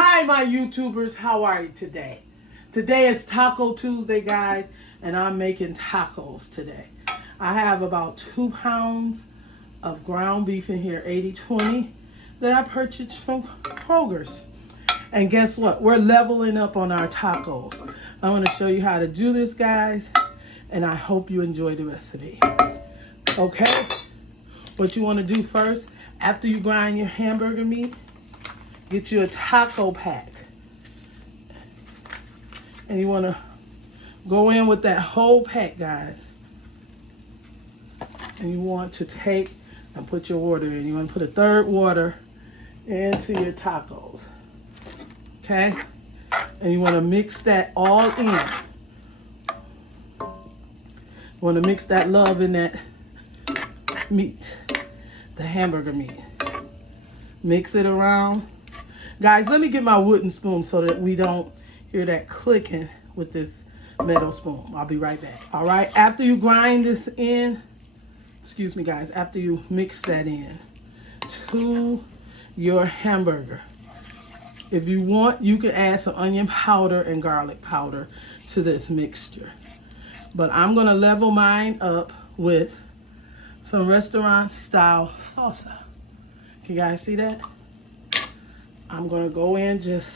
Hi, my YouTubers. How are you today? Today is Taco Tuesday, guys, and I'm making tacos today. I have about 2 pounds of ground beef in here, 80/20, that I purchased from Kroger's. And guess what? We're leveling up on our tacos. I'm going to show you how to do this, guys, and I hope you enjoy the recipe. Okay? What you want to do first, after you grind your hamburger meat, get you a taco pack. And you want to go in with that whole pack, guys. And you want to take and put your water in. You want to put a third water into your tacos. Okay? And you want to mix that all in. You want to mix that love in that meat, the hamburger meat. Mix it around. Guys, let me get my wooden spoon so that we don't hear that clicking with this metal spoon. I'll be right back. All right, after you grind this in, excuse me guys, after you mix that in to your hamburger, if you want, you can add some onion powder and garlic powder to this mixture. But I'm gonna level mine up with some restaurant style salsa. Can you guys see that? I'm gonna go in just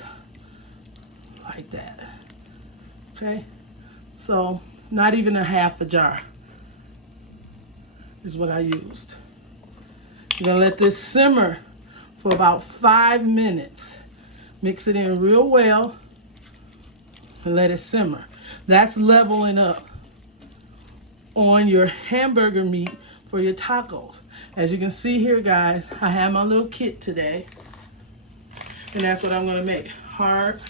like that. Okay, so not even a half a jar is what I used. You're gonna let this simmer for about 5 minutes. Mix it in real well and let it simmer. That's leveling up on your hamburger meat for your tacos. As you can see here, guys, I have my little kit today. And that's what I'm gonna make, hard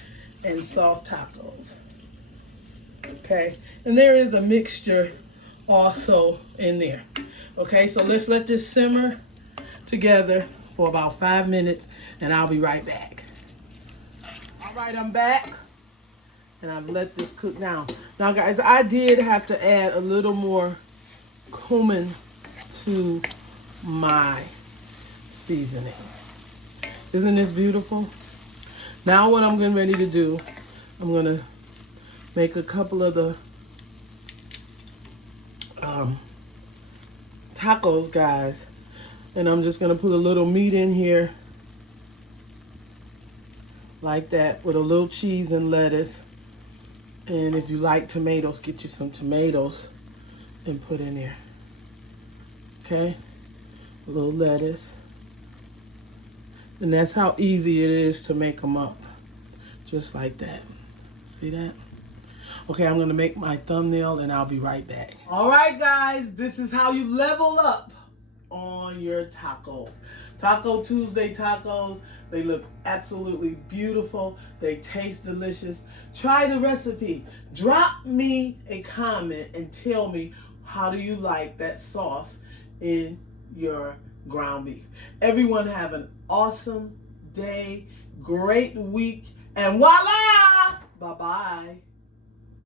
and soft tacos. Okay, and there is a mixture also in there. Okay, so let's let this simmer together for about 5 minutes and I'll be right back. All right, I'm back and I've let this cook down. Now guys, I did have to add a little more cumin to my seasoning. Isn't this beautiful? Now what I'm getting ready to do, I'm gonna make a couple of the tacos, guys. And I'm just gonna put a little meat in here like that with a little cheese and lettuce. And if you like tomatoes, get you some tomatoes and put in there. Okay, a little lettuce. And that's how easy it is to make them up. Just like that. See that? Okay, I'm gonna make my thumbnail and I'll be right back. All right, guys, this is how you level up on your tacos. Taco Tuesday tacos. They look absolutely beautiful. They taste delicious. Try the recipe. Drop me a comment and tell me, how do you like that sauce in your ground beef? Everyone have an awesome day, great week, and voila! Bye-bye.